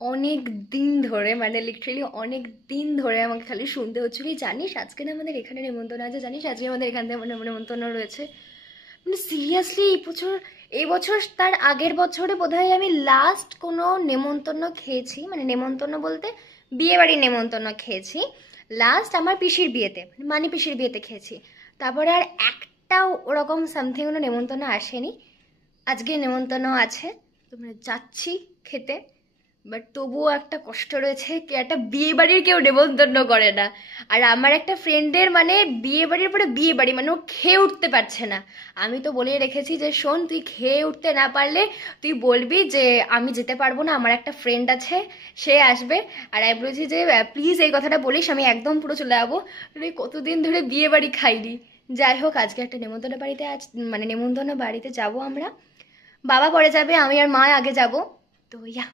অনেক দিন ধরে, মানে লিটারেলি অনেক দিন ধরে আমাকে খালি শুনতে হচ্ছিল, "এই জানিস আজকে না আমাদের এখানে নেমন্তন্ন আছে, জানিস আজকে আমাদের এখান থেকে নেমন্তন্ন রয়েছে।" মানে সিরিয়াসলি এই বছর তার আগের বছরে বোধহয় আমি লাস্ট কোনো নেমন্তন্ন খেয়েছি, মানে নেমন্তন্ন বলতে বিয়ে বাড়ির নেমন্তন্ন খেয়েছি লাস্ট আমার পিসির বিয়েতে, মানে মানি পিসির বিয়েতে খেয়েছি। তারপরে আর একটাও ওরকম সামথিং কোনো নেমন্তন্ন আসেনি। আজকে নেমন্তন্ন আছে, তোমরা যাচ্ছি খেতে। বাট তবুও একটা কষ্ট রয়েছে, কি একটা বিয়ে বাড়ির কেউ নেমন্তন্ন করে না। আর আমার একটা ফ্রেন্ডের মানে বিয়ে বাড়ির পরে বিয়ে বাড়ি, মানে ও খেয়ে উঠতে পারছে না। আমি তো বলেই রেখেছি যে শোন, তুই খেয়ে উঠতে না পারলে তুই বলবি যে আমি যেতে পারবো না, আমার একটা ফ্রেন্ড আছে, সে আসবে। আর আমি বলেছি যে প্লিজ এই কথাটা বলিস, আমি একদম পুরো চলে যাবো। মানে কতদিন ধরে বিয়ে বাড়ি খাইনি। যাই হোক, আজকে একটা নেমন্তন্ন বাড়িতে মানে নেমন্তন্ন বাড়িতে যাব আমরা। বাবা পরে যাবে, আমি আর মা আগে যাব। তো ইয়া,